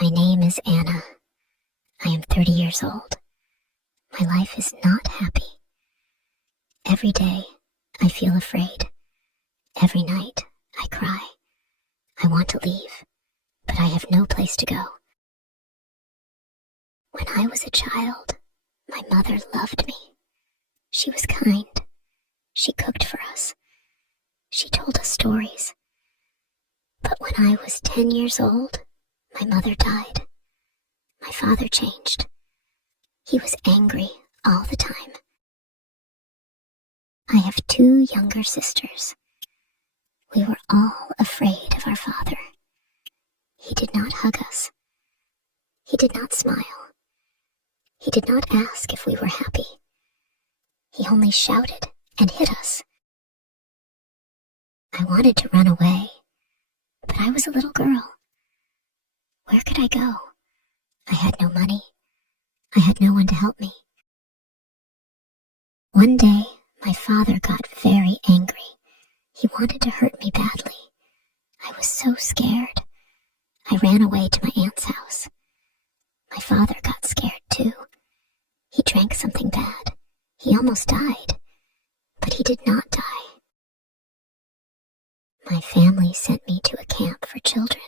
My name is Anna. I am 30 years old. My life is not happy. Every day, I feel afraid. Every night, I cry. I want to leave, but I have no place to go. When I was a child, my mother loved me. She was kind. She cooked for us. She told us stories. But when I was 10 years old, my mother died. My father changed. He was angry all the time. I have 2 younger sisters. We were all afraid of our father. He did not hug us. He did not smile. He did not ask if we were happy. He only shouted and hit us. I wanted to run away, but I was a little girl. Where could I go? I had no money. I had no one to help me. One day, my father got very angry. He wanted to hurt me badly. I was so scared. I ran away to my aunt's house. My father got scared too. He drank something bad. He almost died, but he did not die. My family sent me to a camp for children.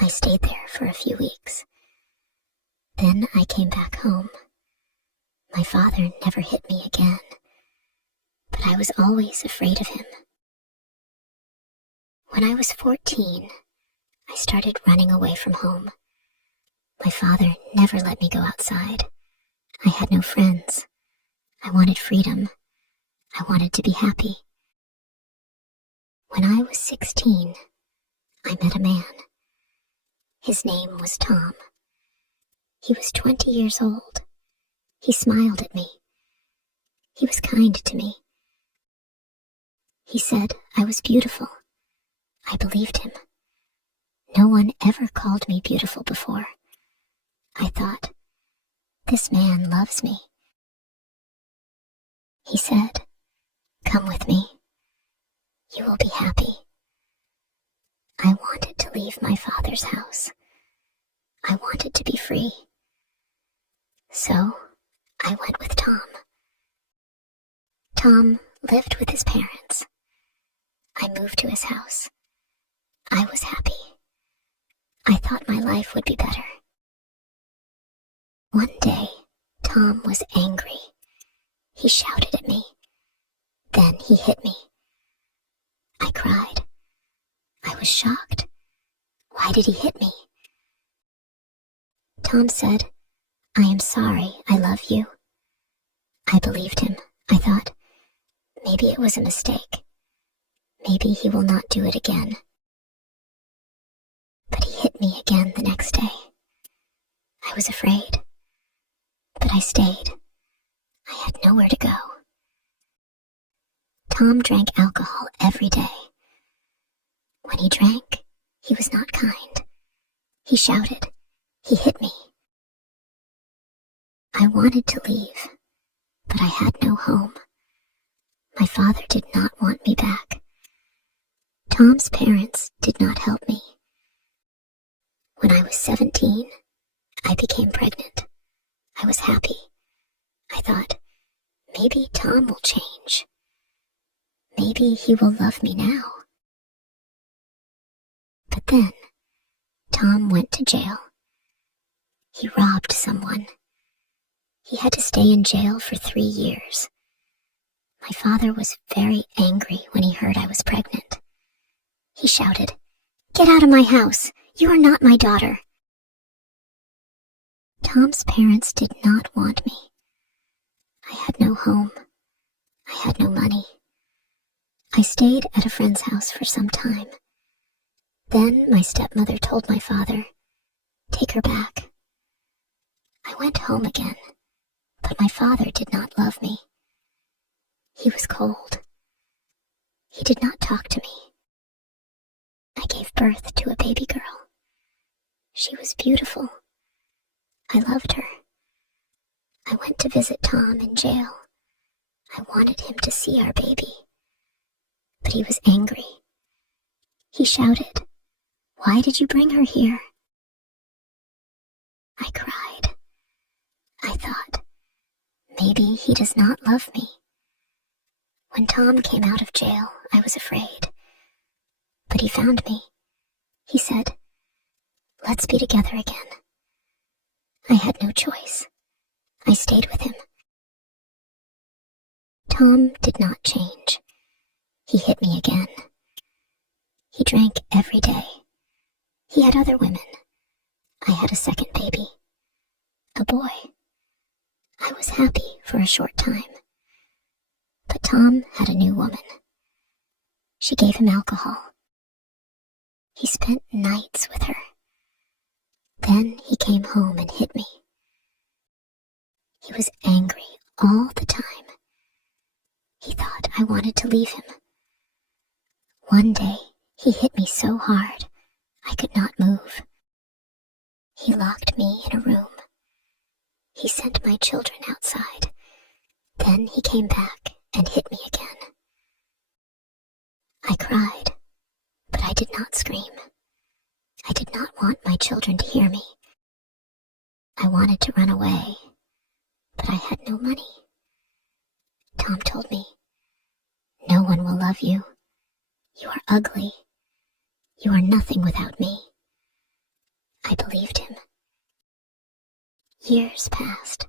I stayed there for a few weeks. Then I came back home. My father never hit me again, but I was always afraid of him. When I was 14, I started running away from home. My father never let me go outside. I had no friends. I wanted freedom. I wanted to be happy. When I was 16, I met a man. His name was Tom. He was 20 years old. He smiled at me. He was kind to me. He said I was beautiful. I believed him. No one ever called me beautiful before. I thought, this man loves me. He said, come with me. You will be happy. I wanted to leave my father's house. I wanted to be free. So, I went with Tom. Tom lived with his parents. I moved to his house. I was happy. I thought my life would be better. One day, Tom was angry. He shouted at me. Then he hit me. I cried. I was shocked. Why did he hit me? Tom said, I am sorry, I love you. I believed him. I thought, maybe it was a mistake. Maybe he will not do it again. But he hit me again the next day. I was afraid. But I stayed. I had nowhere to go. Tom drank alcohol every day. When he drank, he was not kind. He shouted. He hit me. I wanted to leave, but I had no home. My father did not want me back. Tom's parents did not help me. When I was 17, I became pregnant. I was happy. I thought, maybe Tom will change. Maybe he will love me now. But then, Tom went to jail. He robbed someone. He had to stay in jail for 3 years. My father was very angry when he heard I was pregnant. He shouted, "Get out of my house! You are not my daughter!" Tom's parents did not want me. I had no home. I had no money. I stayed at a friend's house for some time. Then my stepmother told my father, "Take her back." I went home again, but my father did not love me. He was cold. He did not talk to me. I gave birth to a baby girl. She was beautiful. I loved her. I went to visit Tom in jail. I wanted him to see our baby. But he was angry. He shouted, "Why did you bring her here?" I cried. I thought, maybe he does not love me. When Tom came out of jail, I was afraid. But he found me. He said, "Let's be together again." I had no choice. I stayed with him. Tom did not change. He hit me again. He drank every day. He had other women. I had a second baby. A boy. I was happy for a short time. But Tom had a new woman. She gave him alcohol. He spent nights with her. Then he came home and hit me. He was angry all the time. He thought I wanted to leave him. One day, he hit me so hard, I could not move. He locked me in a room. He sent my children outside. Then he came back and hit me again. I cried, but I did not scream. I did not want my children to hear me. I wanted to run away, but I had no money. Tom told me, "No one will love you. You are ugly. You are nothing without me." I believed him. Years passed.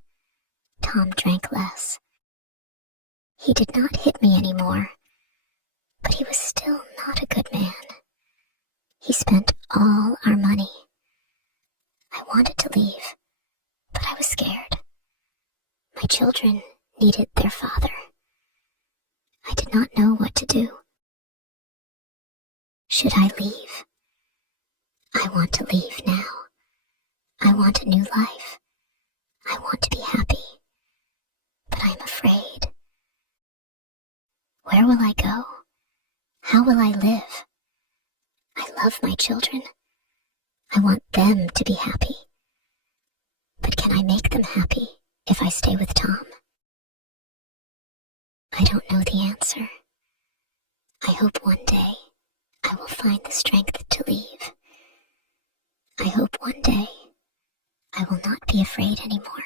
Tom drank less. He did not hit me anymore, but he was still not a good man. He spent all our money. I wanted to leave, but I was scared. My children needed their father. I did not know what to do. Should I leave? I want to leave now. I want a new life. I want to be happy. But I am afraid. Where will I go? How will I live? I love my children. I want them to be happy. But can I make them happy if I stay with Tom? I don't know the answer. I hope one day I will find the strength to leave. I hope one day I will not be afraid anymore.